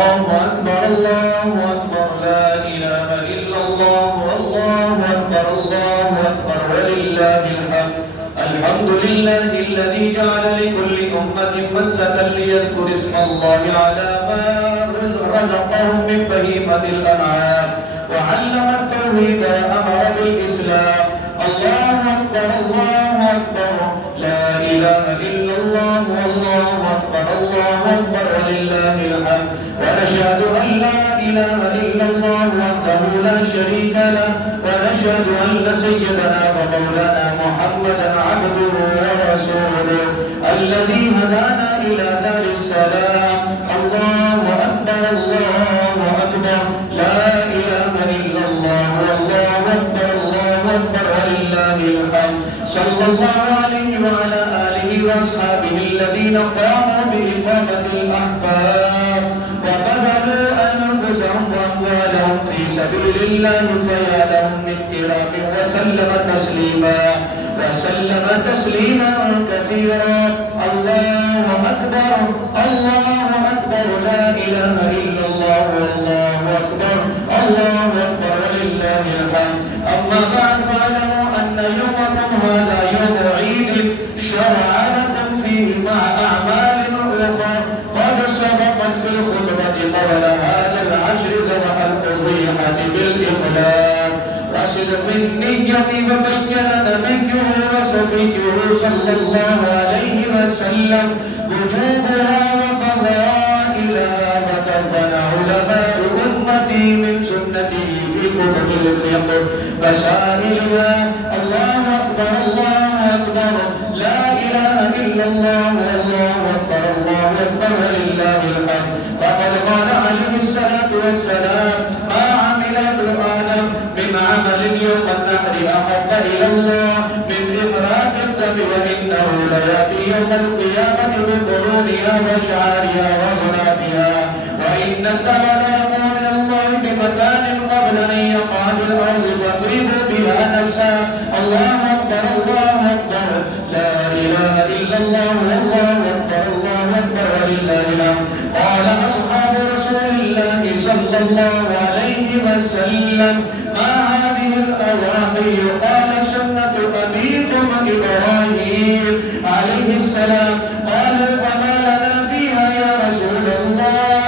الله أكبر لا إله إلا الله الله أكبر ولله الحمد الحمد لله الذي جعل لكل أمة منسكا ليذكر اسم الله على ما رزقهم من بهيمة الأنعام وعلم التوحيد وأمر بالإسلام الله أكبر لا إله إلا الله الله أكبر ولله الحمد ونشهد أن لا إله إلا الله وحده لا شريك له ونشهد أن سيدنا ومولانا محمدا عبده ورسوله الذي هدانا إلى دار السلام الله أكبر لا إله إلا الله والله أكبر ولله الحمد صلى الله عليه وعلى آله وأصحابه الذين قاموا بإقامة الأحكام وبذلوا أنفسهم وأموالهم في سبيل الله فيا لهم من كرام وسلم تسليما كثيرا الله أكبر لا إله إلا الله والله أكبر ولله الحمد أما بعد فاعلموا أن يومكم هذا يوم عيد شرع لكم فيه مع أعمال أخرى قد سبقت في الخطبة قبل هذا العشر ذبح الأضحية بالإخلاص وصدق النية وبين نبيه وصفيه صلى الله عليه وسلم وجوبها وفضائلها وكفن علماء أمتي من سنته في كتب الفقه مسائلها الله أكبر لا إله إلا الله والله أكبر ولله الحمد وقد قال عليه الصلاة والسلام ما عمل ابن آدم من عمل يوم النحر أحب إلى الله من إفراط الدم وإنه ليأتي يوم القيامة بقرونها وشعارها وغنافها وإن الدم لا يقوم من الله بمكان قبل أن يقع بالأرض فطيب بها نفسها الله أكبر لا إله إلا الله والله أكبر ولله الحمد قال أصحاب رسول الله صلى الله عليه وسلم ما هذه الأضاحي قال سنة أبيكم إبراهيم عليه السلام قالوا فما لنا فيها يا رسول الله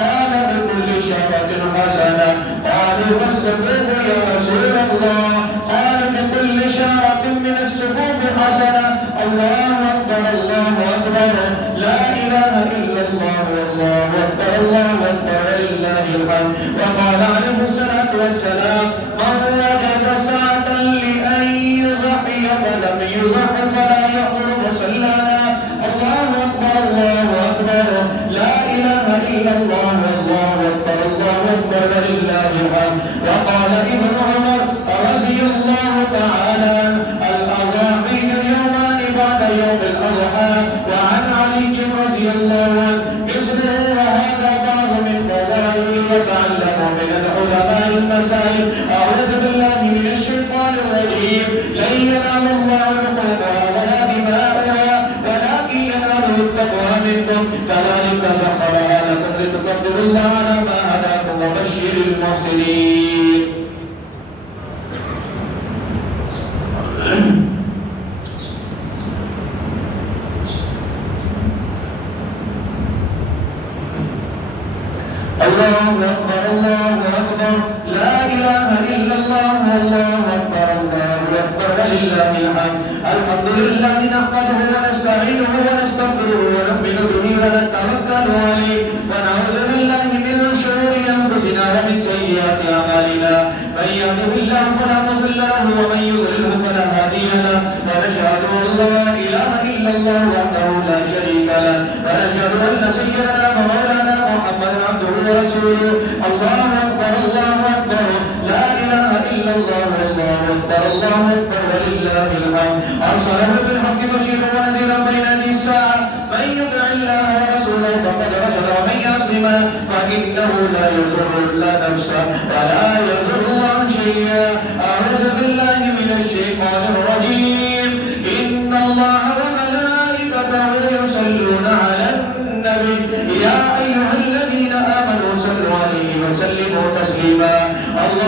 قال بكل شعرة حسنة قالوا فاستفوه يا رسول الله قال بكل شعرة من السفوف حسنة الله أكبر لا إله إلا الله والله أكبر ولله الحمد وقال عليه الصلاة والسلام من وجد سعة لأن يضحي فلم يضح فلا يحضر مصلانا الله أكبر لا إله إلا الله والله أكبر ولله الحمد وقال ابن عمر رضي الله تعالى الأضاحي يومان بعد يوم الأضحى وعن علي رضي الله عنه مثله وهذا بعض من فضائل يتعلم من العلماء المسائل أعوذ بالله من الشيطان الرجيم لن ينال الله لحومها ولا دماؤها ولكن يناله التقوى منكم كذلك سخرها لكم لتقدروا الله على ما هداكم وبشر المحسنين الله أكبر لا إله إلا الله والله أكبر ولله الحمد لله نحمده ونستعينه ونستغفره ونؤمن به ونتوكل عليه ونعوذ بالله من شرور أنفسنا ومن سيئات أعمالنا من يهده الله فلا مضل له ومن يضلله فلا هادي له ونشهد أن لا إله إلا الله وحده لا شريك له ونشهد أن سيدنا ومولانا محمدا عبده ورسوله الله أكبر لا إله إلا الله والله أكبر ولله الحمد أرسله بالحق بشيرا ونذيرا بين يدي الساعة من يطع الله ورسوله فقد رشد ومن يعصهما فإنه لا يضر إلا نفسه ولا يضر الله شيئا أعوذ بالله من الشيطان الرجيم إن الله وملائكته يصلون على النبي يا أيها الذين آمنوا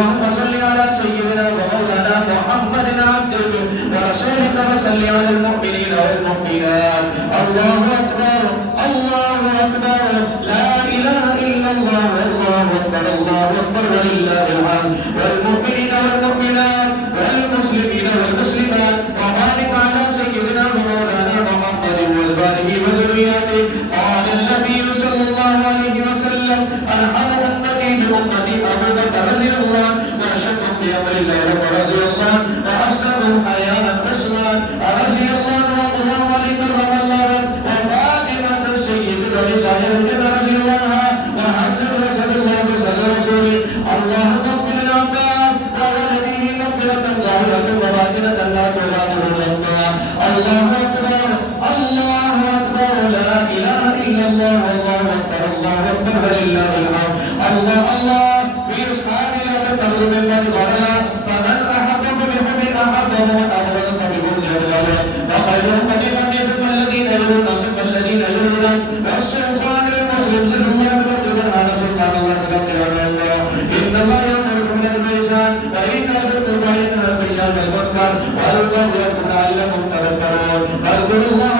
اللهم صل على سيدنا ومولانا محمد عبدك ورسولك وصل على المؤمنين والمؤمنات. الله أكبر الله أكبر لا إله إلا الله والله أكبر الله أكبر ولله الحمد. والمؤمنين والمؤمنات والمسلمين والمسلمات وبارك على سيدنا ومولانا محمد وآله وذريته. قال النبي صلى الله عليه وسلم أرحم أمتي بأمتي أبو بكر رضي الله وأشدهم في أمر الله عمر رضي الله وأصدقهم حياء عثمان رضي الله والله عليه كرم الله وفاطمة سيدة نساء الجنة رضي الله عنها وحمزة رسول الله وسد رسوله. اللهم اغفر للعباد وولده مغفرة ظاهرة وباطنة لا تغادر ذنبا. الله أكبر الله أكبر لا إله إلا الله والله أكبر الله أكبر ولله الحمد. الله الله بإصحاب لا تتخذ من بعد غرلا فمن أحب بحب أحب ومن أبغض فببغض أبغض. وخير أمة قد ثم الذين يلون ثم الذين يلون والسلطان للمسلم ذل الله بالرجل هذا سلطان الله تقدر الله. إن الله يأمركم بالإحسان وإيتاء ذي القربى وينهى عن الفحشاء والمنكر والبغي لعلكم تذكرون. فاذكروا الله